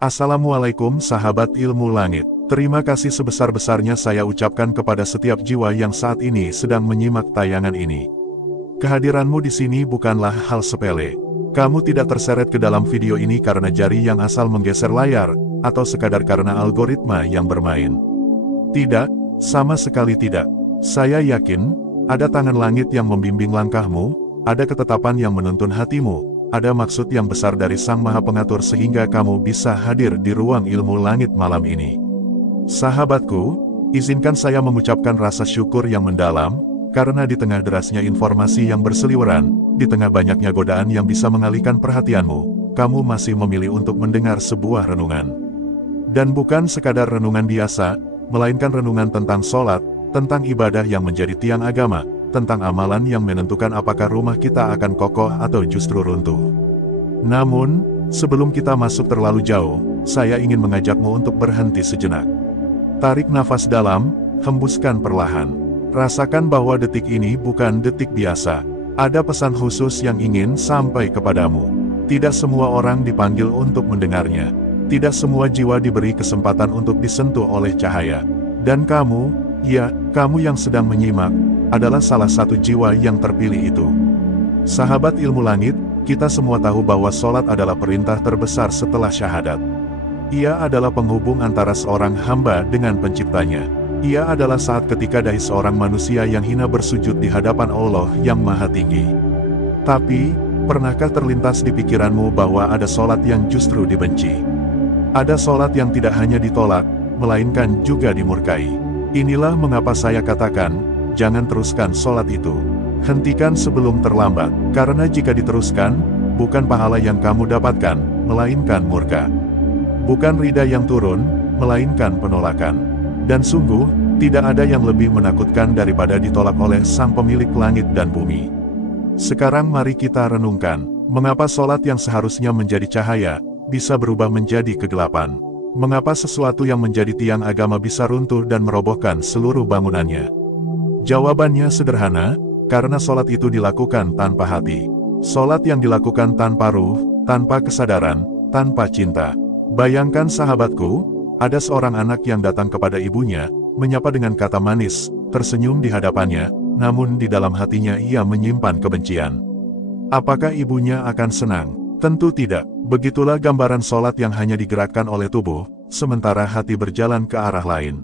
Assalamualaikum sahabat ilmu langit. Terima kasih sebesar-besarnya saya ucapkan kepada setiap jiwa yang saat ini sedang menyimak tayangan ini. Kehadiranmu di sini bukanlah hal sepele. Kamu tidak terseret ke dalam video ini karena jari yang asal menggeser layar, atau sekadar karena algoritma yang bermain. Tidak, sama sekali tidak. Saya yakin, ada tangan langit yang membimbing langkahmu, ada ketetapan yang menuntun hatimu, ada maksud yang besar dari Sang Maha Pengatur sehingga kamu bisa hadir di ruang ilmu langit malam ini. Sahabatku, izinkan saya mengucapkan rasa syukur yang mendalam, karena di tengah derasnya informasi yang berseliweran, di tengah banyaknya godaan yang bisa mengalihkan perhatianmu, kamu masih memilih untuk mendengar sebuah renungan. Dan bukan sekadar renungan biasa, melainkan renungan tentang sholat, tentang ibadah yang menjadi tiang agama, tentang amalan yang menentukan apakah rumah kita akan kokoh atau justru runtuh. Namun, sebelum kita masuk terlalu jauh, saya ingin mengajakmu untuk berhenti sejenak. Tarik nafas dalam, hembuskan perlahan. Rasakan bahwa detik ini bukan detik biasa. Ada pesan khusus yang ingin sampai kepadamu. Tidak semua orang dipanggil untuk mendengarnya. Tidak semua jiwa diberi kesempatan untuk disentuh oleh cahaya. Dan kamu, ya, kamu yang sedang menyimak, adalah salah satu jiwa yang terpilih itu. Sahabat ilmu langit, kita semua tahu bahwa sholat adalah perintah terbesar setelah syahadat. Ia adalah penghubung antara seorang hamba dengan penciptanya. Ia adalah saat ketika dahi seorang manusia yang hina bersujud di hadapan Allah yang Maha Tinggi. Tapi, pernahkah terlintas di pikiranmu bahwa ada sholat yang justru dibenci? Ada sholat yang tidak hanya ditolak, melainkan juga dimurkai. Inilah mengapa saya katakan, jangan teruskan sholat itu. Hentikan sebelum terlambat, karena jika diteruskan, bukan pahala yang kamu dapatkan, melainkan murka. Bukan ridha yang turun, melainkan penolakan. Dan sungguh, tidak ada yang lebih menakutkan daripada ditolak oleh Sang Pemilik langit dan bumi. Sekarang mari kita renungkan, mengapa sholat yang seharusnya menjadi cahaya, bisa berubah menjadi kegelapan. Mengapa sesuatu yang menjadi tiang agama bisa runtuh dan merobohkan seluruh bangunannya? Jawabannya sederhana, karena sholat itu dilakukan tanpa hati. Sholat yang dilakukan tanpa ruh, tanpa kesadaran, tanpa cinta. Bayangkan sahabatku, ada seorang anak yang datang kepada ibunya, menyapa dengan kata manis, tersenyum di hadapannya, namun di dalam hatinya ia menyimpan kebencian. Apakah ibunya akan senang? Tentu tidak. Begitulah gambaran sholat yang hanya digerakkan oleh tubuh, sementara hati berjalan ke arah lain.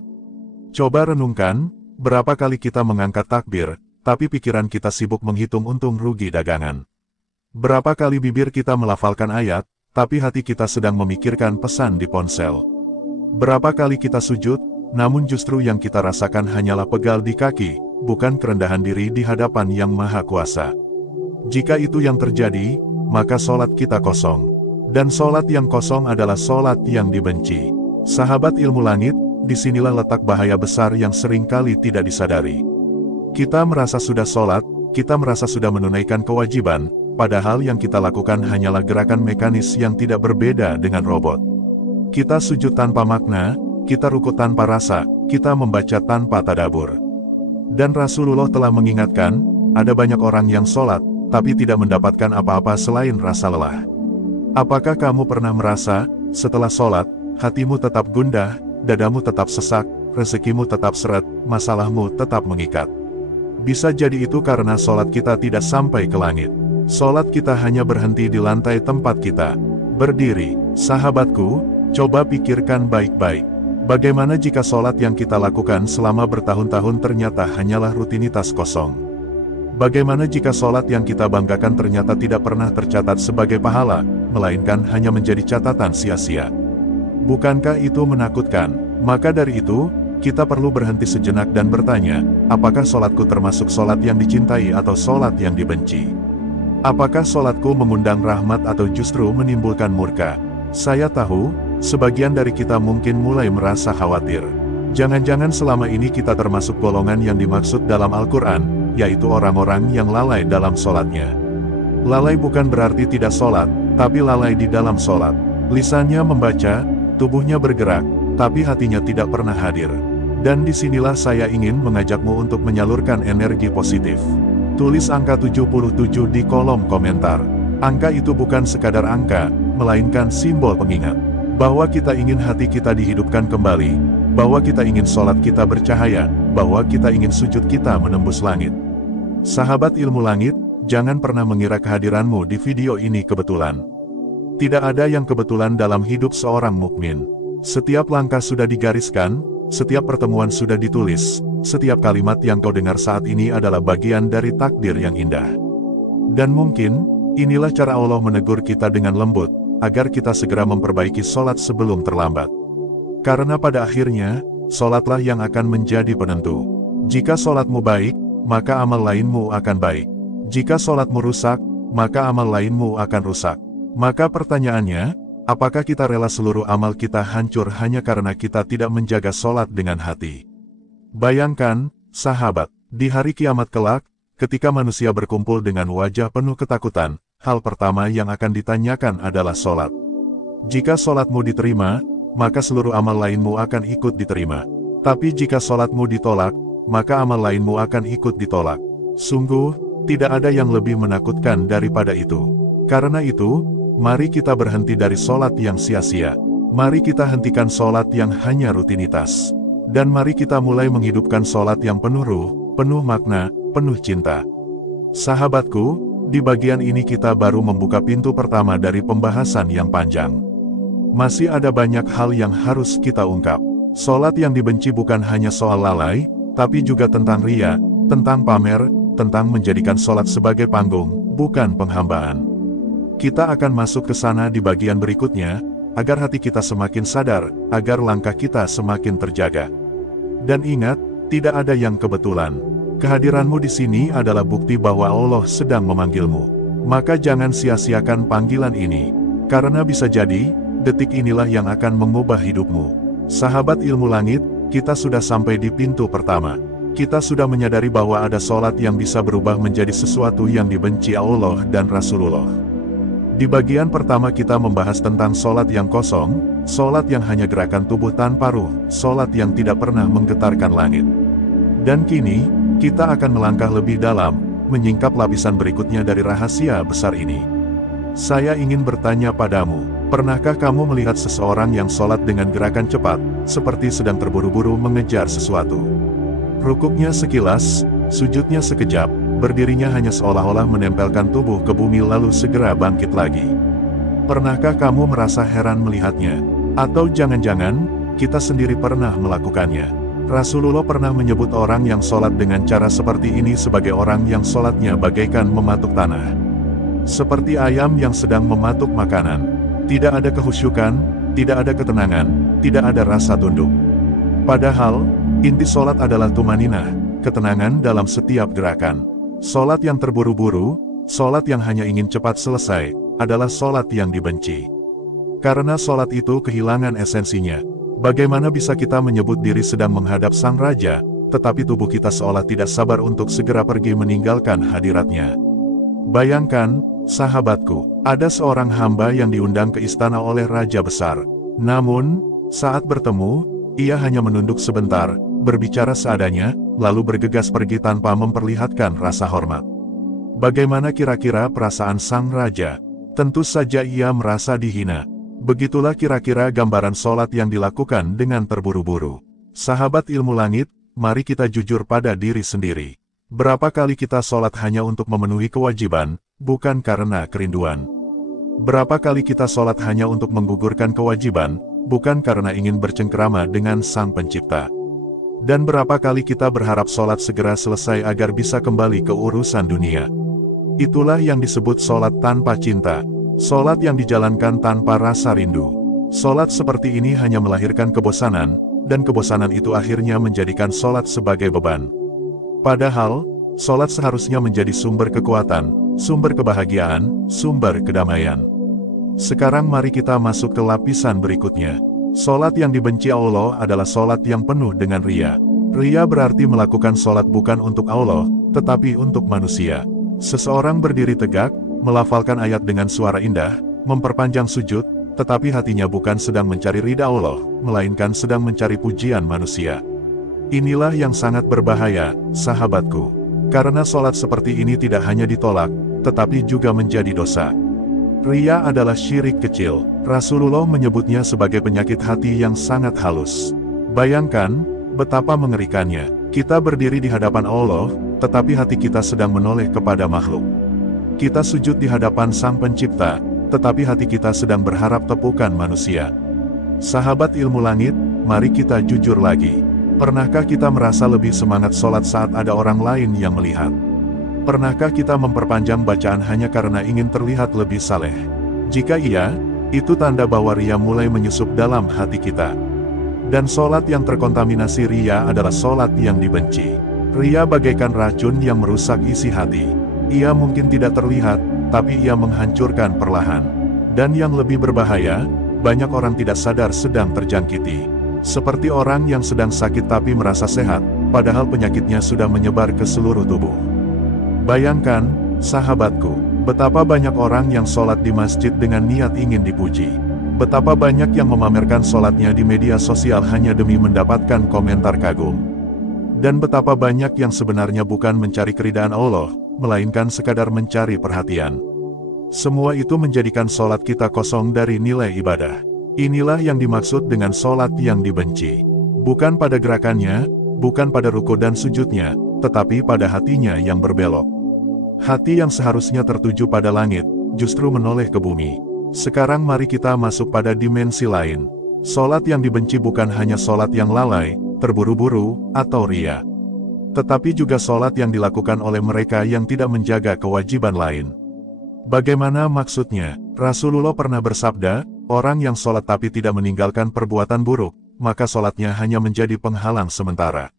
Coba renungkan, berapa kali kita mengangkat takbir, tapi pikiran kita sibuk menghitung untung rugi dagangan. Berapa kali bibir kita melafalkan ayat, tapi hati kita sedang memikirkan pesan di ponsel. Berapa kali kita sujud, namun justru yang kita rasakan hanyalah pegal di kaki, bukan kerendahan diri di hadapan Yang Maha Kuasa. Jika itu yang terjadi, maka sholat kita kosong. Dan sholat yang kosong adalah sholat yang dibenci. Sahabat ilmu langit, disinilah letak bahaya besar yang seringkali tidak disadari. Kita merasa sudah sholat, kita merasa sudah menunaikan kewajiban, padahal yang kita lakukan hanyalah gerakan mekanis yang tidak berbeda dengan robot. Kita sujud tanpa makna, kita rukuk tanpa rasa, kita membaca tanpa tadabur. Dan Rasulullah telah mengingatkan, ada banyak orang yang sholat, tapi tidak mendapatkan apa-apa selain rasa lelah. Apakah kamu pernah merasa, setelah sholat, hatimu tetap gundah, dadamu tetap sesak, rezekimu tetap seret, masalahmu tetap mengikat? Bisa jadi itu karena sholat kita tidak sampai ke langit. Sholat kita hanya berhenti di lantai tempat kita berdiri. Sahabatku, coba pikirkan baik-baik. Bagaimana jika sholat yang kita lakukan selama bertahun-tahun ternyata hanyalah rutinitas kosong? Bagaimana jika sholat yang kita banggakan ternyata tidak pernah tercatat sebagai pahala, melainkan hanya menjadi catatan sia-sia? Bukankah itu menakutkan? Maka dari itu, kita perlu berhenti sejenak dan bertanya, apakah sholatku termasuk sholat yang dicintai atau sholat yang dibenci? Apakah sholatku mengundang rahmat atau justru menimbulkan murka? Saya tahu, sebagian dari kita mungkin mulai merasa khawatir. Jangan-jangan selama ini kita termasuk golongan yang dimaksud dalam Al-Quran, yaitu orang-orang yang lalai dalam sholatnya. Lalai bukan berarti tidak sholat, tapi lalai di dalam sholat. Lisannya membaca, tubuhnya bergerak, tapi hatinya tidak pernah hadir. Dan disinilah saya ingin mengajakmu untuk menyalurkan energi positif. Tulis angka 77 di kolom komentar. Angka itu bukan sekadar angka, melainkan simbol pengingat. Bahwa kita ingin hati kita dihidupkan kembali, bahwa kita ingin sholat kita bercahaya, bahwa kita ingin sujud kita menembus langit. Sahabat ilmu langit, jangan pernah mengira kehadiranmu di video ini kebetulan. Tidak ada yang kebetulan dalam hidup seorang mukmin. Setiap langkah sudah digariskan, setiap pertemuan sudah ditulis, setiap kalimat yang kau dengar saat ini adalah bagian dari takdir yang indah. Dan mungkin, inilah cara Allah menegur kita dengan lembut, agar kita segera memperbaiki sholat sebelum terlambat. Karena pada akhirnya, sholatlah yang akan menjadi penentu. Jika sholatmu baik, maka amal lainmu akan baik. Jika sholatmu rusak, maka amal lainmu akan rusak. Maka pertanyaannya, apakah kita rela seluruh amal kita hancur hanya karena kita tidak menjaga sholat dengan hati? Bayangkan, sahabat, di hari kiamat kelak, ketika manusia berkumpul dengan wajah penuh ketakutan, hal pertama yang akan ditanyakan adalah sholat. Jika sholatmu diterima, maka seluruh amal lainmu akan ikut diterima. Tapi jika sholatmu ditolak, maka amal lainmu akan ikut ditolak. Sungguh, tidak ada yang lebih menakutkan daripada itu. Karena itu, mari kita berhenti dari sholat yang sia-sia. Mari kita hentikan sholat yang hanya rutinitas. Dan mari kita mulai menghidupkan sholat yang penuh ruh, penuh makna, penuh cinta. Sahabatku, di bagian ini kita baru membuka pintu pertama dari pembahasan yang panjang. Masih ada banyak hal yang harus kita ungkap. Sholat yang dibenci bukan hanya soal lalai, tapi juga tentang riya, tentang pamer, tentang menjadikan sholat sebagai panggung, bukan penghambaan. Kita akan masuk ke sana di bagian berikutnya, agar hati kita semakin sadar, agar langkah kita semakin terjaga. Dan ingat, tidak ada yang kebetulan. Kehadiranmu di sini adalah bukti bahwa Allah sedang memanggilmu. Maka jangan sia-siakan panggilan ini. Karena bisa jadi, detik inilah yang akan mengubah hidupmu. Sahabat ilmu langit, kita sudah sampai di pintu pertama. Kita sudah menyadari bahwa ada sholat yang bisa berubah menjadi sesuatu yang dibenci Allah dan Rasulullah. Di bagian pertama kita membahas tentang sholat yang kosong, sholat yang hanya gerakan tubuh tanpa ruh, sholat yang tidak pernah menggetarkan langit. Dan kini, kita akan melangkah lebih dalam, menyingkap lapisan berikutnya dari rahasia besar ini. Saya ingin bertanya padamu, pernahkah kamu melihat seseorang yang sholat dengan gerakan cepat, seperti sedang terburu-buru mengejar sesuatu? Rukuknya sekilas, sujudnya sekejap, berdirinya hanya seolah-olah menempelkan tubuh ke bumi lalu segera bangkit lagi. Pernahkah kamu merasa heran melihatnya? Atau jangan-jangan, kita sendiri pernah melakukannya? Rasulullah pernah menyebut orang yang sholat dengan cara seperti ini sebagai orang yang sholatnya bagaikan mematuk tanah. Seperti ayam yang sedang mematuk makanan. Tidak ada kehusyukan, tidak ada ketenangan, tidak ada rasa tunduk. Padahal, inti sholat adalah tumaninah, ketenangan dalam setiap gerakan. Sholat yang terburu-buru, sholat yang hanya ingin cepat selesai, adalah sholat yang dibenci. Karena sholat itu kehilangan esensinya. Bagaimana bisa kita menyebut diri sedang menghadap Sang Raja, tetapi tubuh kita seolah tidak sabar untuk segera pergi meninggalkan hadiratnya? Bayangkan, sahabatku, ada seorang hamba yang diundang ke istana oleh Raja Besar. Namun, saat bertemu, ia hanya menunduk sebentar, berbicara seadanya, lalu bergegas pergi tanpa memperlihatkan rasa hormat. Bagaimana kira-kira perasaan Sang Raja? Tentu saja ia merasa dihina. Begitulah kira-kira gambaran sholat yang dilakukan dengan terburu-buru. Sahabat ilmu langit, mari kita jujur pada diri sendiri. Berapa kali kita sholat hanya untuk memenuhi kewajiban, bukan karena kerinduan? Berapa kali kita sholat hanya untuk menggugurkan kewajiban, bukan karena ingin bercengkrama dengan Sang Pencipta? Dan berapa kali kita berharap sholat segera selesai agar bisa kembali ke urusan dunia? Itulah yang disebut sholat tanpa cinta. Sholat yang dijalankan tanpa rasa rindu. Sholat seperti ini hanya melahirkan kebosanan, dan kebosanan itu akhirnya menjadikan sholat sebagai beban. Padahal, sholat seharusnya menjadi sumber kekuatan, sumber kebahagiaan, sumber kedamaian. Sekarang mari kita masuk ke lapisan berikutnya. Sholat yang dibenci Allah adalah sholat yang penuh dengan riya. Riya berarti melakukan sholat bukan untuk Allah, tetapi untuk manusia. Seseorang berdiri tegak, melafalkan ayat dengan suara indah, memperpanjang sujud, tetapi hatinya bukan sedang mencari ridha Allah, melainkan sedang mencari pujian manusia. Inilah yang sangat berbahaya, sahabatku. Karena sholat seperti ini tidak hanya ditolak, tetapi juga menjadi dosa. Riya adalah syirik kecil. Rasulullah menyebutnya sebagai penyakit hati yang sangat halus. Bayangkan, betapa mengerikannya. Kita berdiri di hadapan Allah, tetapi hati kita sedang menoleh kepada makhluk. Kita sujud di hadapan Sang Pencipta, tetapi hati kita sedang berharap tepukan manusia. Sahabat ilmu langit, mari kita jujur lagi. Pernahkah kita merasa lebih semangat sholat saat ada orang lain yang melihat? Pernahkah kita memperpanjang bacaan hanya karena ingin terlihat lebih saleh? Jika iya, itu tanda bahwa riya mulai menyusup dalam hati kita. Dan sholat yang terkontaminasi riya adalah sholat yang dibenci. Riya bagaikan racun yang merusak isi hati. Ia mungkin tidak terlihat, tapi ia menghancurkan perlahan. Dan yang lebih berbahaya, banyak orang tidak sadar sedang terjangkiti. Seperti orang yang sedang sakit tapi merasa sehat, padahal penyakitnya sudah menyebar ke seluruh tubuh. Bayangkan, sahabatku, betapa banyak orang yang sholat di masjid dengan niat ingin dipuji. Betapa banyak yang memamerkan sholatnya di media sosial hanya demi mendapatkan komentar kagum. Dan betapa banyak yang sebenarnya bukan mencari keridhaan Allah, melainkan sekadar mencari perhatian. Semua itu menjadikan sholat kita kosong dari nilai ibadah. Inilah yang dimaksud dengan sholat yang dibenci. Bukan pada gerakannya, bukan pada ruku dan sujudnya, tetapi pada hatinya yang berbelok. Hati yang seharusnya tertuju pada langit, justru menoleh ke bumi. Sekarang mari kita masuk pada dimensi lain. Sholat yang dibenci bukan hanya sholat yang lalai, terburu-buru, atau riya. Tetapi juga sholat yang dilakukan oleh mereka yang tidak menjaga kewajiban lain. Bagaimana maksudnya? Rasulullah pernah bersabda, orang yang sholat tapi tidak meninggalkan perbuatan buruk, maka sholatnya hanya menjadi penghalang sementara.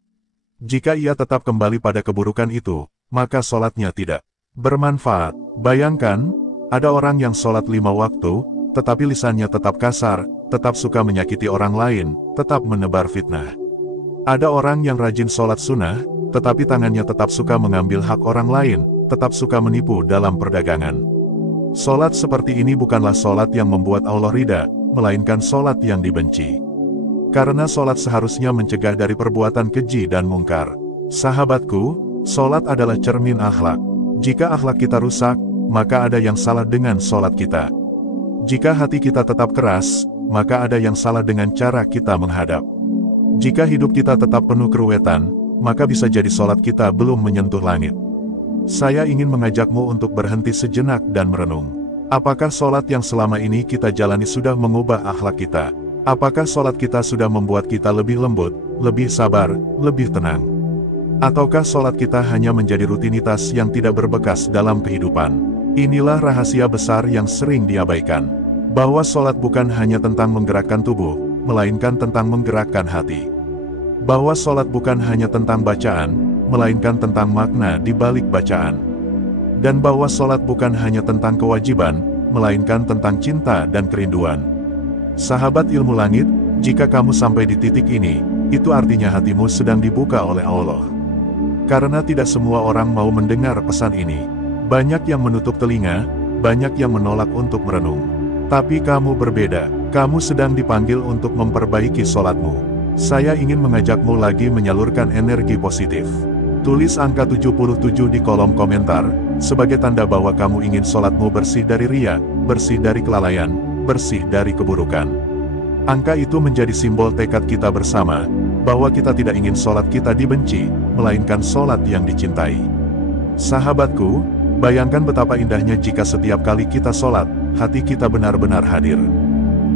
Jika ia tetap kembali pada keburukan itu, maka sholatnya tidak bermanfaat. Bayangkan, ada orang yang sholat 5 waktu, tetapi lisannya tetap kasar, tetap suka menyakiti orang lain, tetap menebar fitnah. Ada orang yang rajin sholat sunnah, tetapi tangannya tetap suka mengambil hak orang lain, tetap suka menipu dalam perdagangan. Sholat seperti ini bukanlah sholat yang membuat Allah ridha, melainkan sholat yang dibenci. Karena sholat seharusnya mencegah dari perbuatan keji dan mungkar. Sahabatku, sholat adalah cermin akhlak. Jika akhlak kita rusak, maka ada yang salah dengan sholat kita. Jika hati kita tetap keras, maka ada yang salah dengan cara kita menghadap. Jika hidup kita tetap penuh keruwetan, maka bisa jadi sholat kita belum menyentuh langit. Saya ingin mengajakmu untuk berhenti sejenak dan merenung. Apakah sholat yang selama ini kita jalani sudah mengubah akhlak kita? Apakah sholat kita sudah membuat kita lebih lembut, lebih sabar, lebih tenang? Ataukah sholat kita hanya menjadi rutinitas yang tidak berbekas dalam kehidupan? Inilah rahasia besar yang sering diabaikan. Bahwa sholat bukan hanya tentang menggerakkan tubuh, melainkan tentang menggerakkan hati. Bahwa sholat bukan hanya tentang bacaan, melainkan tentang makna di balik bacaan. Dan bahwa sholat bukan hanya tentang kewajiban, melainkan tentang cinta dan kerinduan. Sahabat ilmu langit, jika kamu sampai di titik ini, itu artinya hatimu sedang dibuka oleh Allah. Karena tidak semua orang mau mendengar pesan ini. Banyak yang menutup telinga, banyak yang menolak untuk merenung. Tapi kamu berbeda, kamu sedang dipanggil untuk memperbaiki sholatmu. Saya ingin mengajakmu lagi menyalurkan energi positif. Tulis angka 77 di kolom komentar, sebagai tanda bahwa kamu ingin sholatmu bersih dari riya, bersih dari kelalaian, bersih dari keburukan. Angka itu menjadi simbol tekad kita bersama, bahwa kita tidak ingin sholat kita dibenci, melainkan sholat yang dicintai. Sahabatku, bayangkan betapa indahnya jika setiap kali kita sholat, hati kita benar-benar hadir.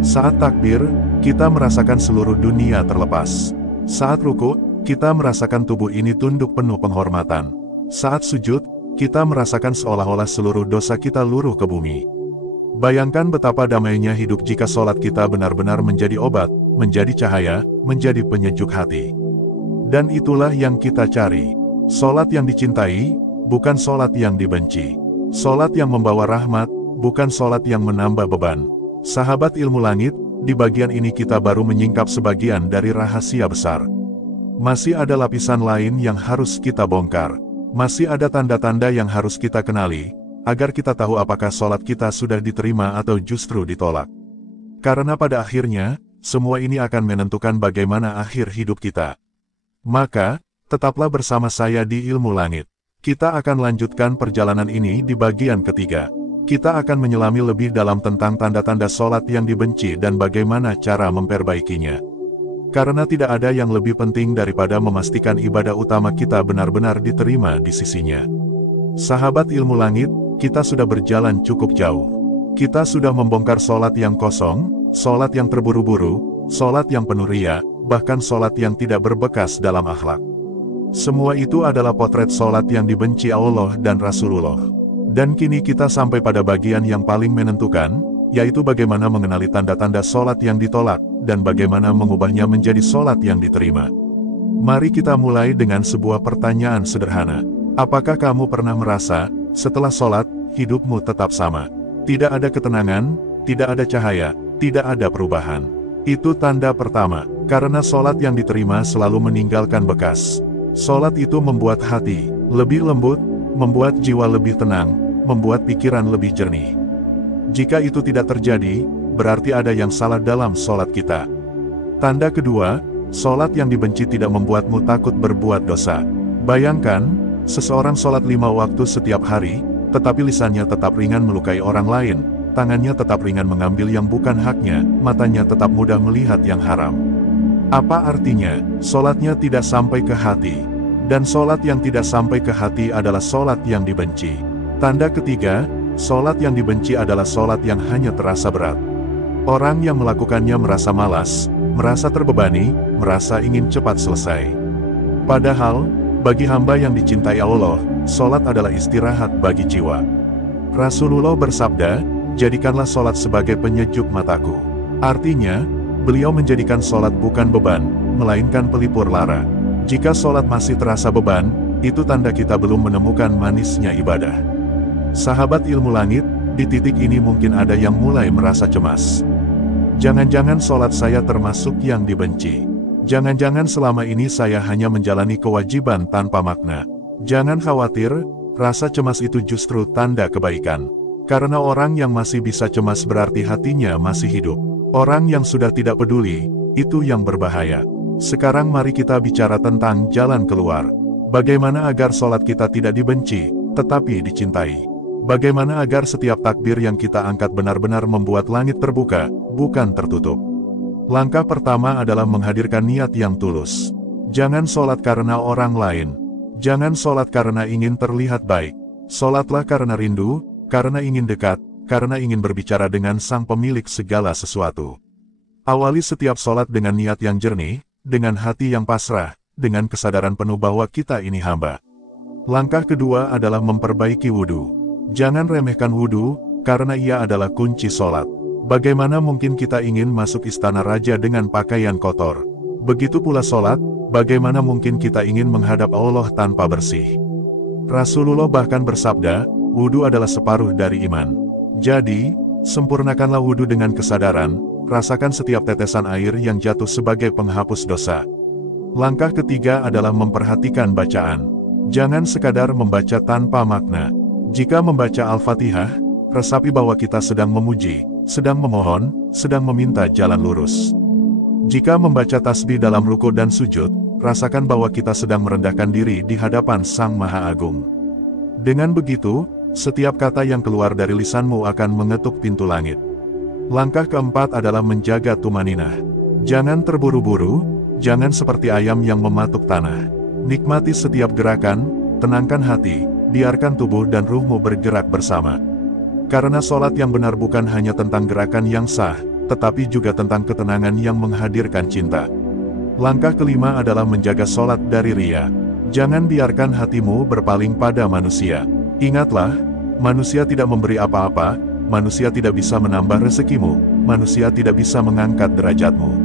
Saat takbir, kita merasakan seluruh dunia terlepas. Saat ruku, kita merasakan tubuh ini tunduk penuh penghormatan. Saat sujud, kita merasakan seolah-olah seluruh dosa kita luruh ke bumi. Bayangkan betapa damainya hidup jika sholat kita benar-benar menjadi obat, menjadi cahaya, menjadi penyejuk hati. Dan itulah yang kita cari. Sholat yang dicintai, bukan sholat yang dibenci. Sholat yang membawa rahmat, bukan sholat yang menambah beban. Sahabat ilmu langit, di bagian ini kita baru menyingkap sebagian dari rahasia besar. Masih ada lapisan lain yang harus kita bongkar. Masih ada tanda-tanda yang harus kita kenali, agar kita tahu apakah sholat kita sudah diterima atau justru ditolak. Karena pada akhirnya, semua ini akan menentukan bagaimana akhir hidup kita. Maka, tetaplah bersama saya di Ilmu Langit. Kita akan lanjutkan perjalanan ini di bagian ketiga. kita akan menyelami lebih dalam tentang tanda-tanda sholat yang dibenci dan bagaimana cara memperbaikinya. Karena tidak ada yang lebih penting daripada memastikan ibadah utama kita benar-benar diterima di sisinya. Sahabat ilmu langit, kita sudah berjalan cukup jauh. Kita sudah membongkar sholat yang kosong, sholat yang terburu-buru, sholat yang penuh riya, bahkan sholat yang tidak berbekas dalam akhlak. Semua itu adalah potret sholat yang dibenci Allah dan Rasulullah. Dan kini kita sampai pada bagian yang paling menentukan, yaitu bagaimana mengenali tanda-tanda sholat yang ditolak, dan bagaimana mengubahnya menjadi sholat yang diterima. Mari kita mulai dengan sebuah pertanyaan sederhana. Apakah kamu pernah merasa, setelah sholat, hidupmu tetap sama? Tidak ada ketenangan, tidak ada cahaya, tidak ada perubahan. Itu tanda pertama, karena sholat yang diterima selalu meninggalkan bekas. Sholat itu membuat hati lebih lembut, membuat jiwa lebih tenang, membuat pikiran lebih jernih. Jika itu tidak terjadi, berarti ada yang salah dalam sholat kita. Tanda kedua, sholat yang dibenci tidak membuatmu takut berbuat dosa. Bayangkan, seseorang sholat 5 waktu setiap hari, tetapi lisannya tetap ringan melukai orang lain, tangannya tetap ringan mengambil yang bukan haknya, matanya tetap mudah melihat yang haram. Apa artinya? Sholatnya tidak sampai ke hati. Dan sholat yang tidak sampai ke hati adalah sholat yang dibenci. Tanda ketiga, sholat yang dibenci adalah sholat yang hanya terasa berat. Orang yang melakukannya merasa malas, merasa terbebani, merasa ingin cepat selesai. Padahal, bagi hamba yang dicintai Allah, sholat adalah istirahat bagi jiwa. Rasulullah bersabda, "Jadikanlah sholat sebagai penyejuk mataku." Artinya, beliau menjadikan sholat bukan beban, melainkan pelipur lara. Jika sholat masih terasa beban, itu tanda kita belum menemukan manisnya ibadah. Sahabat ilmu langit, di titik ini mungkin ada yang mulai merasa cemas. Jangan-jangan sholat saya termasuk yang dibenci. Jangan-jangan selama ini saya hanya menjalani kewajiban tanpa makna. Jangan khawatir, rasa cemas itu justru tanda kebaikan. Karena orang yang masih bisa cemas berarti hatinya masih hidup. Orang yang sudah tidak peduli, itu yang berbahaya. Sekarang mari kita bicara tentang jalan keluar. Bagaimana agar sholat kita tidak dibenci, tetapi dicintai. Bagaimana agar setiap takbir yang kita angkat benar-benar membuat langit terbuka, bukan tertutup. Langkah pertama adalah menghadirkan niat yang tulus. Jangan sholat karena orang lain. Jangan sholat karena ingin terlihat baik. Sholatlah karena rindu, karena ingin dekat, karena ingin berbicara dengan sang pemilik segala sesuatu. Awali setiap sholat dengan niat yang jernih, dengan hati yang pasrah, dengan kesadaran penuh bahwa kita ini hamba. Langkah kedua adalah memperbaiki wudhu. Jangan remehkan wudhu, karena ia adalah kunci sholat. Bagaimana mungkin kita ingin masuk istana raja dengan pakaian kotor? Begitu pula sholat, bagaimana mungkin kita ingin menghadap Allah tanpa bersih? Rasulullah bahkan bersabda, wudhu adalah separuh dari iman. Jadi, sempurnakanlah wudhu dengan kesadaran, rasakan setiap tetesan air yang jatuh sebagai penghapus dosa. Langkah ketiga adalah memperhatikan bacaan. Jangan sekadar membaca tanpa makna. Jika membaca Al-Fatihah, resapi bahwa kita sedang memuji, sedang memohon, sedang meminta jalan lurus. Jika membaca tasbih dalam ruku dan sujud, rasakan bahwa kita sedang merendahkan diri di hadapan Sang Maha Agung. Dengan begitu, setiap kata yang keluar dari lisanmu akan mengetuk pintu langit. Langkah keempat adalah menjaga tumaninah. Jangan terburu-buru, jangan seperti ayam yang mematuk tanah. Nikmati setiap gerakan, tenangkan hati, biarkan tubuh dan ruhmu bergerak bersama. Karena sholat yang benar bukan hanya tentang gerakan yang sah, tetapi juga tentang ketenangan yang menghadirkan cinta. Langkah kelima adalah menjaga sholat dari riya. Jangan biarkan hatimu berpaling pada manusia. Ingatlah, manusia tidak memberi apa-apa, manusia tidak bisa menambah rezekimu, manusia tidak bisa mengangkat derajatmu.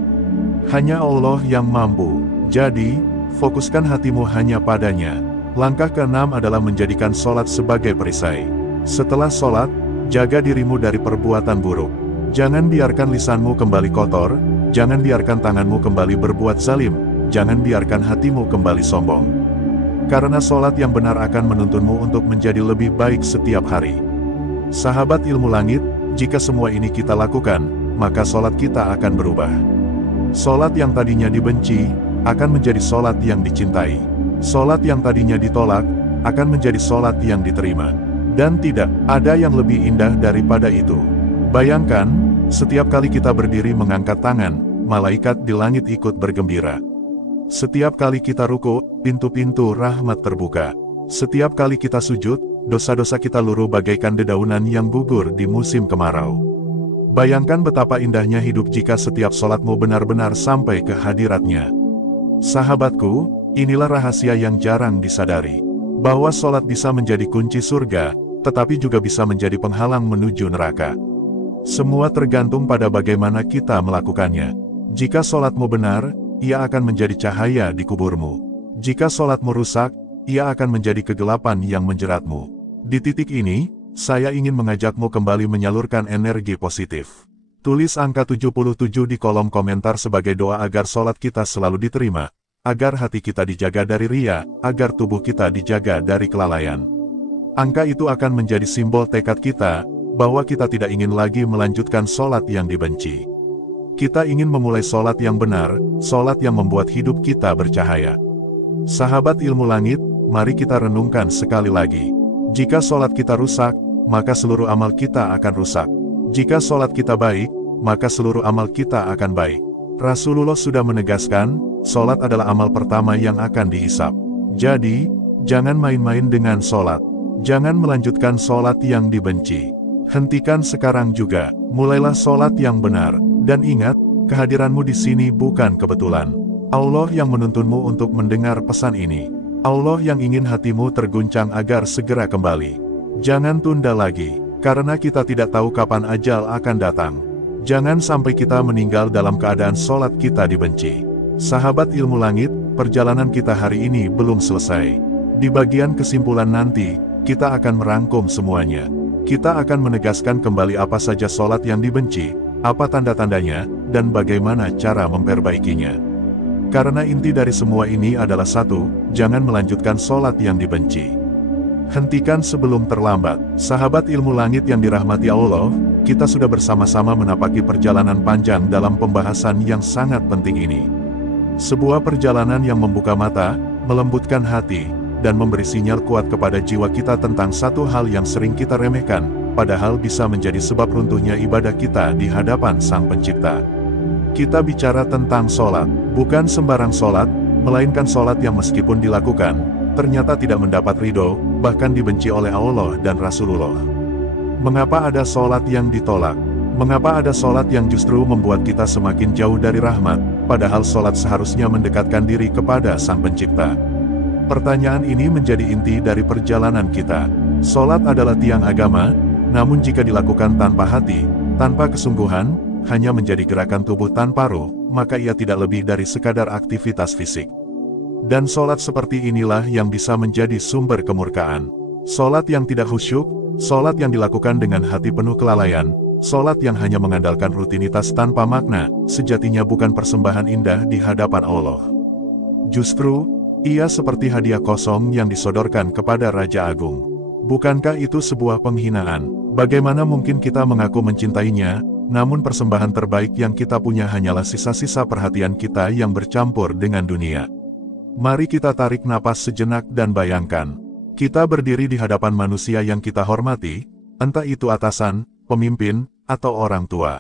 Hanya Allah yang mampu. Jadi, fokuskan hatimu hanya padanya. Langkah keenam adalah menjadikan sholat sebagai perisai. Setelah sholat, jaga dirimu dari perbuatan buruk. Jangan biarkan lisanmu kembali kotor, jangan biarkan tanganmu kembali berbuat zalim, jangan biarkan hatimu kembali sombong. Karena sholat yang benar akan menuntunmu untuk menjadi lebih baik setiap hari. Sahabat ilmu langit, jika semua ini kita lakukan, maka sholat kita akan berubah. Sholat yang tadinya dibenci, akan menjadi sholat yang dicintai. Sholat yang tadinya ditolak, akan menjadi sholat yang diterima. Dan tidak ada yang lebih indah daripada itu. Bayangkan, setiap kali kita berdiri mengangkat tangan, malaikat di langit ikut bergembira. Setiap kali kita ruku, pintu-pintu rahmat terbuka. Setiap kali kita sujud, dosa-dosa kita luruh bagaikan dedaunan yang gugur di musim kemarau. Bayangkan betapa indahnya hidup jika setiap sholatmu benar-benar sampai ke hadiratnya. Sahabatku, inilah rahasia yang jarang disadari. Bahwa sholat bisa menjadi kunci surga, tetapi juga bisa menjadi penghalang menuju neraka. Semua tergantung pada bagaimana kita melakukannya. Jika sholatmu benar, ia akan menjadi cahaya di kuburmu. Jika sholatmu rusak, ia akan menjadi kegelapan yang menjeratmu. Di titik ini, saya ingin mengajakmu kembali menyalurkan energi positif. Tulis angka 77 di kolom komentar sebagai doa agar sholat kita selalu diterima, agar hati kita dijaga dari ria, agar tubuh kita dijaga dari kelalaian. Angka itu akan menjadi simbol tekad kita, bahwa kita tidak ingin lagi melanjutkan sholat yang dibenci. Kita ingin memulai sholat yang benar, sholat yang membuat hidup kita bercahaya. Sahabat ilmu langit, mari kita renungkan sekali lagi. Jika sholat kita rusak, maka seluruh amal kita akan rusak. Jika sholat kita baik, maka seluruh amal kita akan baik. Rasulullah sudah menegaskan, sholat adalah amal pertama yang akan dihisab. Jadi, jangan main-main dengan sholat. Jangan melanjutkan sholat yang dibenci. Hentikan sekarang juga, mulailah sholat yang benar. Dan ingat, kehadiranmu di sini bukan kebetulan. Allah yang menuntunmu untuk mendengar pesan ini. Allah yang ingin hatimu terguncang agar segera kembali. Jangan tunda lagi, karena kita tidak tahu kapan ajal akan datang. Jangan sampai kita meninggal dalam keadaan sholat kita dibenci. Sahabat ilmu langit, perjalanan kita hari ini belum selesai. Di bagian kesimpulan nanti, kita akan merangkum semuanya. Kita akan menegaskan kembali apa saja sholat yang dibenci, apa tanda-tandanya, dan bagaimana cara memperbaikinya. Karena inti dari semua ini adalah satu, jangan melanjutkan sholat yang dibenci. Hentikan sebelum terlambat. Sahabat ilmu langit yang dirahmati Allah, kita sudah bersama-sama menapaki perjalanan panjang dalam pembahasan yang sangat penting ini. Sebuah perjalanan yang membuka mata, melembutkan hati, dan memberi sinyal kuat kepada jiwa kita tentang satu hal yang sering kita remehkan, padahal bisa menjadi sebab runtuhnya ibadah kita di hadapan Sang Pencipta. Kita bicara tentang sholat, bukan sembarang sholat, melainkan sholat yang meskipun dilakukan, ternyata tidak mendapat ridho, bahkan dibenci oleh Allah dan Rasulullah. Mengapa ada sholat yang ditolak? Mengapa ada sholat yang justru membuat kita semakin jauh dari rahmat, padahal sholat seharusnya mendekatkan diri kepada Sang Pencipta? Pertanyaan ini menjadi inti dari perjalanan kita. Sholat adalah tiang agama, namun jika dilakukan tanpa hati, tanpa kesungguhan, hanya menjadi gerakan tubuh tanpa ruh, maka ia tidak lebih dari sekadar aktivitas fisik. Dan sholat seperti inilah yang bisa menjadi sumber kemurkaan. Sholat yang tidak khusyuk, sholat yang dilakukan dengan hati penuh kelalaian, sholat yang hanya mengandalkan rutinitas tanpa makna, sejatinya bukan persembahan indah di hadapan Allah. Justru, ia seperti hadiah kosong yang disodorkan kepada Raja Agung. Bukankah itu sebuah penghinaan? Bagaimana mungkin kita mengaku mencintainya, namun persembahan terbaik yang kita punya hanyalah sisa-sisa perhatian kita yang bercampur dengan dunia. Mari kita tarik napas sejenak dan bayangkan. Kita berdiri di hadapan manusia yang kita hormati, entah itu atasan, pemimpin, atau orang tua.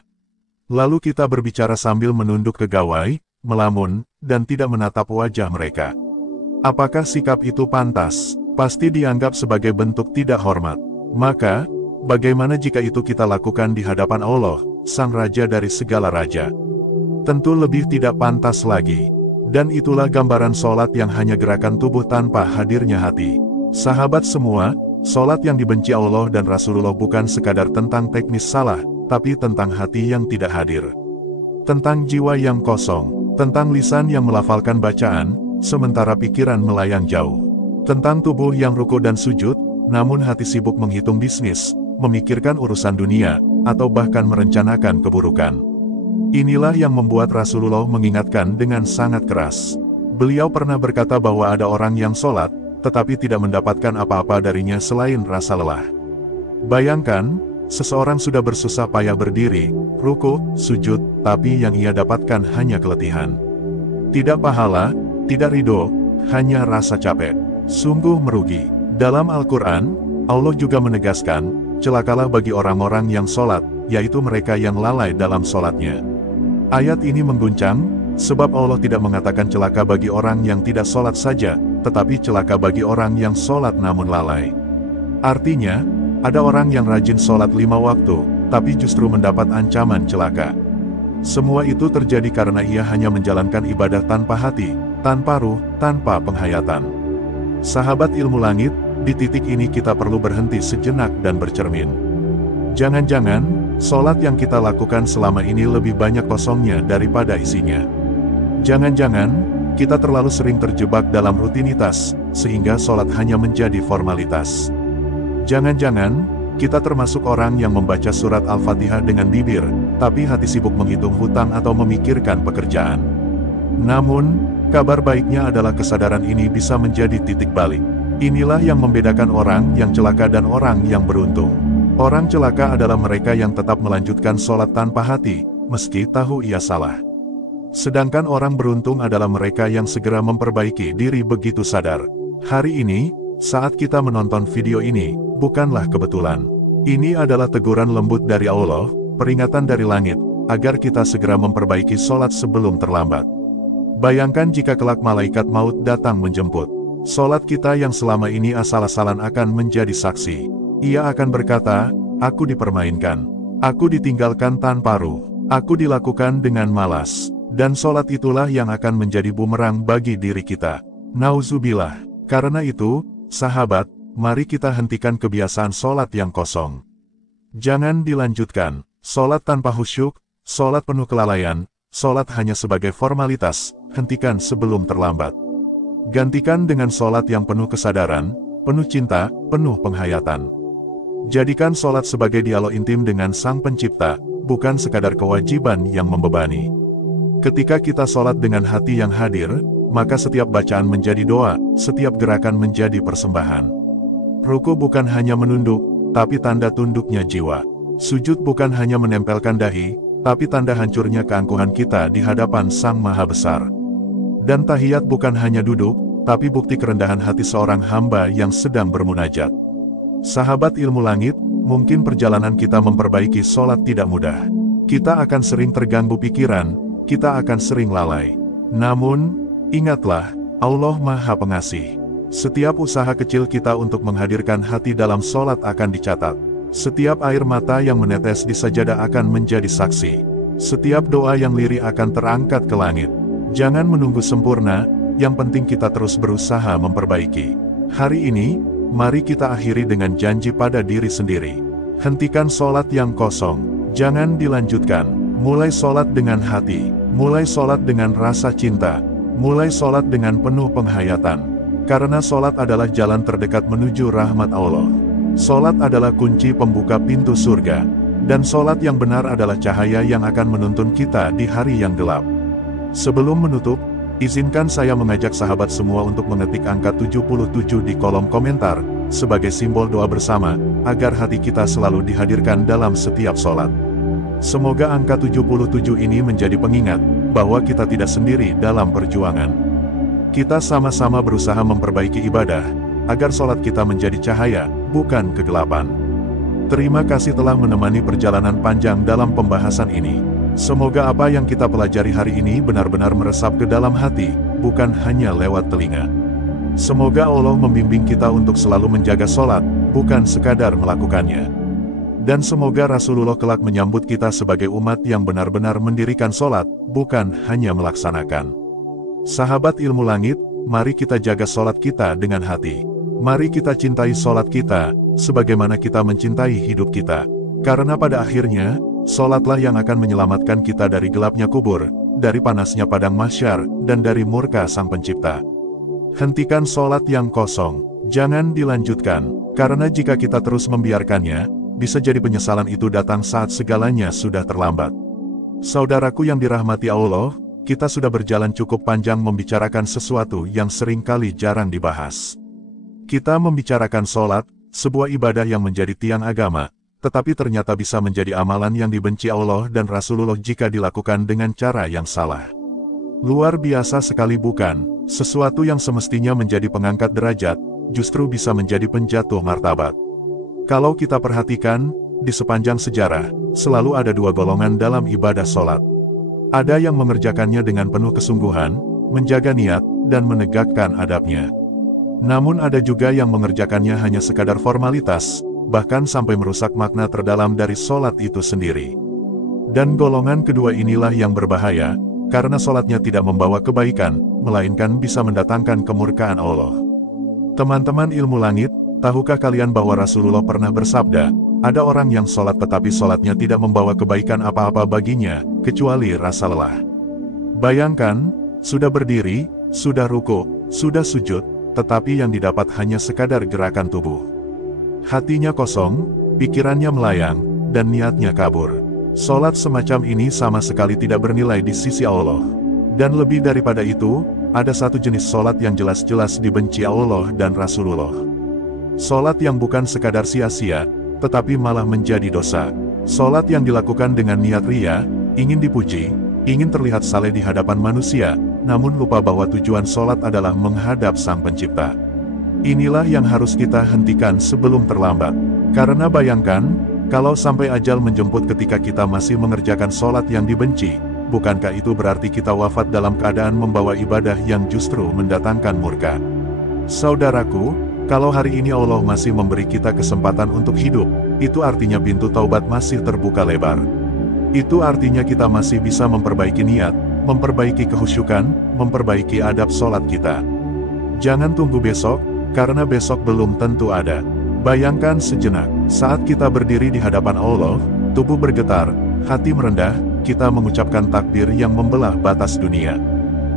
Lalu kita berbicara sambil menunduk ke gawai, melamun, dan tidak menatap wajah mereka. Apakah sikap itu pantas? Pasti dianggap sebagai bentuk tidak hormat. Maka, bagaimana jika itu kita lakukan di hadapan Allah, Sang Raja dari segala raja? Tentu lebih tidak pantas lagi. Dan itulah gambaran sholat yang hanya gerakan tubuh tanpa hadirnya hati. Sahabat semua, sholat yang dibenci Allah dan Rasulullah bukan sekadar tentang teknis salah, tapi tentang hati yang tidak hadir. Tentang jiwa yang kosong, tentang lisan yang melafalkan bacaan, sementara pikiran melayang jauh. Tentang tubuh yang ruku dan sujud, namun hati sibuk menghitung bisnis, memikirkan urusan dunia, atau bahkan merencanakan keburukan. Inilah yang membuat Rasulullah mengingatkan dengan sangat keras. Beliau pernah berkata bahwa ada orang yang sholat, tetapi tidak mendapatkan apa-apa darinya selain rasa lelah. Bayangkan, seseorang sudah bersusah payah berdiri, ruku, sujud, tapi yang ia dapatkan hanya keletihan. Tidak pahala, tidak ridho, hanya rasa capek. Sungguh merugi. Dalam Al-Quran, Allah juga menegaskan, celakalah bagi orang-orang yang sholat, yaitu mereka yang lalai dalam sholatnya. Ayat ini mengguncang, sebab Allah tidak mengatakan celaka bagi orang yang tidak sholat saja, tetapi celaka bagi orang yang sholat namun lalai. Artinya, ada orang yang rajin sholat 5 waktu, tapi justru mendapat ancaman celaka. Semua itu terjadi karena ia hanya menjalankan ibadah tanpa hati, tanpa ruh, tanpa penghayatan. Sahabat ilmu langit, di titik ini kita perlu berhenti sejenak dan bercermin. Jangan-jangan, sholat yang kita lakukan selama ini lebih banyak kosongnya daripada isinya. Jangan-jangan, kita terlalu sering terjebak dalam rutinitas, sehingga sholat hanya menjadi formalitas. Jangan-jangan, kita termasuk orang yang membaca surat Al-Fatihah dengan bibir, tapi hati sibuk menghitung hutang atau memikirkan pekerjaan. Namun, kabar baiknya adalah kesadaran ini bisa menjadi titik balik. Inilah yang membedakan orang yang celaka dan orang yang beruntung. Orang celaka adalah mereka yang tetap melanjutkan sholat tanpa hati, meski tahu ia salah. Sedangkan orang beruntung adalah mereka yang segera memperbaiki diri begitu sadar. Hari ini, saat kita menonton video ini, bukanlah kebetulan. Ini adalah teguran lembut dari Allah, peringatan dari langit, agar kita segera memperbaiki sholat sebelum terlambat. Bayangkan jika kelak malaikat maut datang menjemput. Sholat kita yang selama ini asal-asalan akan menjadi saksi. Ia akan berkata, aku dipermainkan. Aku ditinggalkan tanpa ruh. Aku dilakukan dengan malas. Dan sholat itulah yang akan menjadi bumerang bagi diri kita. Nauzubillah. Karena itu, sahabat, mari kita hentikan kebiasaan sholat yang kosong. Jangan dilanjutkan. Sholat tanpa khusyuk, sholat penuh kelalaian, sholat hanya sebagai formalitas, hentikan sebelum terlambat. Gantikan dengan sholat yang penuh kesadaran, penuh cinta, penuh penghayatan. Jadikan sholat sebagai dialog intim dengan Sang Pencipta, bukan sekadar kewajiban yang membebani. Ketika kita sholat dengan hati yang hadir, maka setiap bacaan menjadi doa, setiap gerakan menjadi persembahan. Ruku bukan hanya menunduk, tapi tanda tunduknya jiwa. Sujud bukan hanya menempelkan dahi, tapi tanda hancurnya keangkuhan kita di hadapan Sang Maha Besar. Dan tahiyat bukan hanya duduk, tapi bukti kerendahan hati seorang hamba yang sedang bermunajat. Sahabat ilmu langit, mungkin perjalanan kita memperbaiki sholat tidak mudah. Kita akan sering terganggu pikiran, kita akan sering lalai. Namun, ingatlah, Allah Maha Pengasih. Setiap usaha kecil kita untuk menghadirkan hati dalam sholat akan dicatat. Setiap air mata yang menetes di sajadah akan menjadi saksi. Setiap doa yang lirih akan terangkat ke langit. Jangan menunggu sempurna, yang penting kita terus berusaha memperbaiki. Hari ini, mari kita akhiri dengan janji pada diri sendiri. Hentikan sholat yang kosong, jangan dilanjutkan. Mulai sholat dengan hati, mulai sholat dengan rasa cinta, mulai sholat dengan penuh penghayatan. Karena sholat adalah jalan terdekat menuju rahmat Allah. Sholat adalah kunci pembuka pintu surga. Dan sholat yang benar adalah cahaya yang akan menuntun kita di hari yang gelap. Sebelum menutup, izinkan saya mengajak sahabat semua untuk mengetik angka 77 di kolom komentar, sebagai simbol doa bersama, agar hati kita selalu dihadirkan dalam setiap sholat. Semoga angka 77 ini menjadi pengingat, bahwa kita tidak sendiri dalam perjuangan. Kita sama-sama berusaha memperbaiki ibadah, agar sholat kita menjadi cahaya, bukan kegelapan. Terima kasih telah menemani perjalanan panjang dalam pembahasan ini. Semoga apa yang kita pelajari hari ini benar-benar meresap ke dalam hati, bukan hanya lewat telinga. Semoga Allah membimbing kita untuk selalu menjaga sholat, bukan sekadar melakukannya. Dan semoga Rasulullah kelak menyambut kita sebagai umat yang benar-benar mendirikan sholat, bukan hanya melaksanakan. Sahabat ilmu langit, mari kita jaga sholat kita dengan hati. Mari kita cintai sholat kita, sebagaimana kita mencintai hidup kita. Karena pada akhirnya, sholatlah yang akan menyelamatkan kita dari gelapnya kubur, dari panasnya padang mahsyar, dan dari murka Sang Pencipta. Hentikan sholat yang kosong, jangan dilanjutkan, karena jika kita terus membiarkannya, bisa jadi penyesalan itu datang saat segalanya sudah terlambat. Saudaraku yang dirahmati Allah, kita sudah berjalan cukup panjang membicarakan sesuatu yang seringkali jarang dibahas. Kita membicarakan sholat, sebuah ibadah yang menjadi tiang agama, tetapi ternyata bisa menjadi amalan yang dibenci Allah dan Rasulullah jika dilakukan dengan cara yang salah. Luar biasa sekali bukan? Sesuatu yang semestinya menjadi pengangkat derajat, justru bisa menjadi penjatuh martabat. Kalau kita perhatikan, di sepanjang sejarah, selalu ada dua golongan dalam ibadah sholat. Ada yang mengerjakannya dengan penuh kesungguhan, menjaga niat, dan menegakkan adabnya. Namun ada juga yang mengerjakannya hanya sekadar formalitas, bahkan sampai merusak makna terdalam dari sholat itu sendiri. Dan golongan kedua inilah yang berbahaya, karena sholatnya tidak membawa kebaikan, melainkan bisa mendatangkan kemurkaan Allah. Teman-teman ilmu langit, tahukah kalian bahwa Rasulullah pernah bersabda, ada orang yang sholat tetapi sholatnya tidak membawa kebaikan apa-apa baginya, kecuali rasa lelah. Bayangkan, sudah berdiri, sudah ruku, sudah sujud, tetapi yang didapat hanya sekadar gerakan tubuh. Hatinya kosong, pikirannya melayang, dan niatnya kabur. Sholat semacam ini sama sekali tidak bernilai di sisi Allah. Dan lebih daripada itu, ada satu jenis sholat yang jelas-jelas dibenci Allah dan Rasulullah. Sholat yang bukan sekadar sia-sia, tetapi malah menjadi dosa. Sholat yang dilakukan dengan niat riya, ingin dipuji, ingin terlihat saleh di hadapan manusia, namun lupa bahwa tujuan sholat adalah menghadap Sang Pencipta. Inilah yang harus kita hentikan sebelum terlambat. Karena bayangkan, kalau sampai ajal menjemput ketika kita masih mengerjakan sholat yang dibenci, bukankah itu berarti kita wafat dalam keadaan membawa ibadah yang justru mendatangkan murka? Saudaraku, kalau hari ini Allah masih memberi kita kesempatan untuk hidup, itu artinya pintu taubat masih terbuka lebar. Itu artinya kita masih bisa memperbaiki niat, memperbaiki kehusyukan, memperbaiki adab sholat kita. Jangan tunggu besok, karena besok belum tentu ada. Bayangkan sejenak, saat kita berdiri di hadapan Allah, tubuh bergetar, hati merendah, kita mengucapkan takbir yang membelah batas dunia.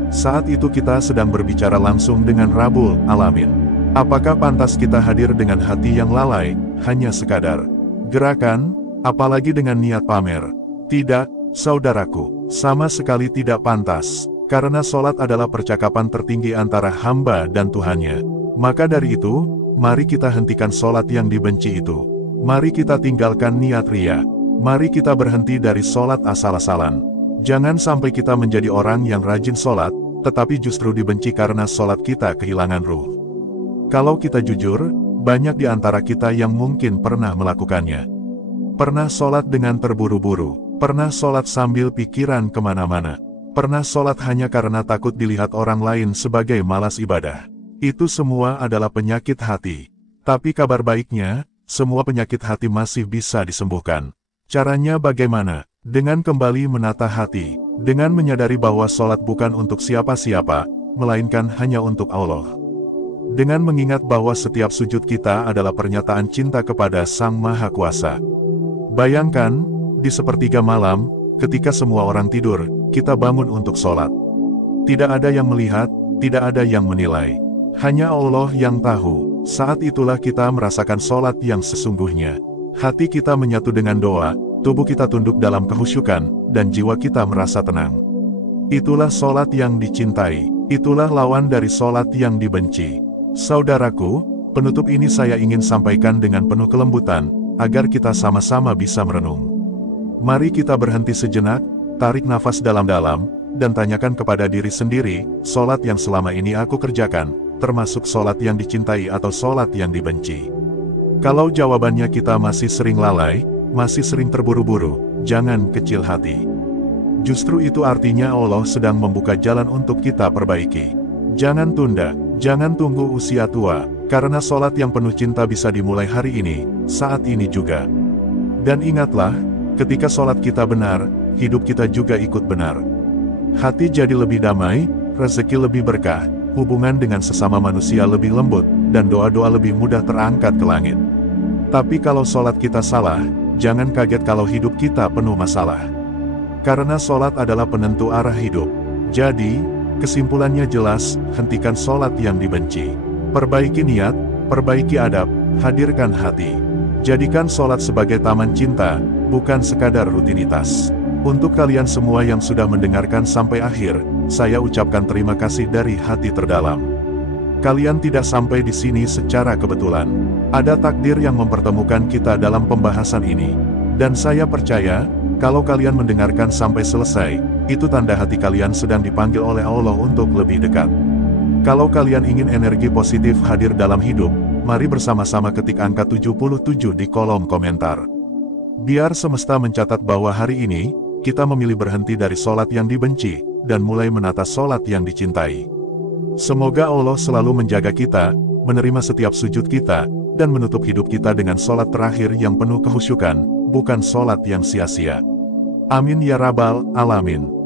Saat itu kita sedang berbicara langsung dengan Rabbul Alamin. Apakah pantas kita hadir dengan hati yang lalai, hanya sekadar gerakan, apalagi dengan niat pamer? Tidak, saudaraku, sama sekali tidak pantas, karena sholat adalah percakapan tertinggi antara hamba dan Tuhannya. Maka dari itu, mari kita hentikan sholat yang dibenci itu. Mari kita tinggalkan niat riya. Mari kita berhenti dari sholat asal-asalan. Jangan sampai kita menjadi orang yang rajin sholat, tetapi justru dibenci karena sholat kita kehilangan ruh. Kalau kita jujur, banyak di antara kita yang mungkin pernah melakukannya. Pernah sholat dengan terburu-buru, pernah sholat sambil pikiran kemana-mana, pernah sholat hanya karena takut dilihat orang lain sebagai malas ibadah. Itu semua adalah penyakit hati. Tapi kabar baiknya, semua penyakit hati masih bisa disembuhkan. Caranya bagaimana? Dengan kembali menata hati, dengan menyadari bahwa sholat bukan untuk siapa-siapa, melainkan hanya untuk Allah. Dengan mengingat bahwa setiap sujud kita adalah pernyataan cinta kepada Sang Maha Kuasa. Bayangkan, di sepertiga malam, ketika semua orang tidur, kita bangun untuk sholat. Tidak ada yang melihat, tidak ada yang menilai. Hanya Allah yang tahu. Saat itulah kita merasakan sholat yang sesungguhnya. Hati kita menyatu dengan doa, tubuh kita tunduk dalam kehusyukan, dan jiwa kita merasa tenang. Itulah sholat yang dicintai. Itulah lawan dari sholat yang dibenci. Saudaraku, penutup ini saya ingin sampaikan dengan penuh kelembutan, agar kita sama-sama bisa merenung. Mari kita berhenti sejenak, tarik nafas dalam-dalam, dan tanyakan kepada diri sendiri, sholat yang selama ini aku kerjakan, termasuk sholat yang dicintai atau sholat yang dibenci. Kalau jawabannya kita masih sering lalai, masih sering terburu-buru, jangan kecil hati. Justru itu artinya Allah sedang membuka jalan untuk kita perbaiki. Jangan tunda, jangan tunggu usia tua, karena sholat yang penuh cinta bisa dimulai hari ini, saat ini juga. Dan ingatlah, ketika sholat kita benar, hidup kita juga ikut benar. Hati jadi lebih damai, rezeki lebih berkah, hubungan dengan sesama manusia lebih lembut, dan doa-doa lebih mudah terangkat ke langit. Tapi kalau sholat kita salah, jangan kaget kalau hidup kita penuh masalah. Karena sholat adalah penentu arah hidup. Jadi, kesimpulannya jelas, hentikan sholat yang dibenci. Perbaiki niat, perbaiki adab, hadirkan hati. Jadikan sholat sebagai taman cinta, bukan sekadar rutinitas. Untuk kalian semua yang sudah mendengarkan sampai akhir, saya ucapkan terima kasih dari hati terdalam. Kalian tidak sampai di sini secara kebetulan. Ada takdir yang mempertemukan kita dalam pembahasan ini. Dan saya percaya, kalau kalian mendengarkan sampai selesai, itu tanda hati kalian sedang dipanggil oleh Allah untuk lebih dekat. Kalau kalian ingin energi positif hadir dalam hidup, Mari bersama-sama ketik angka 77 di kolom komentar. Biar semesta mencatat bahwa hari ini, kita memilih berhenti dari sholat yang dibenci, dan mulai menata sholat yang dicintai. Semoga Allah selalu menjaga kita, menerima setiap sujud kita, dan menutup hidup kita dengan sholat terakhir yang penuh kehusyukan, bukan sholat yang sia-sia. Amin ya Rabbal Alamin.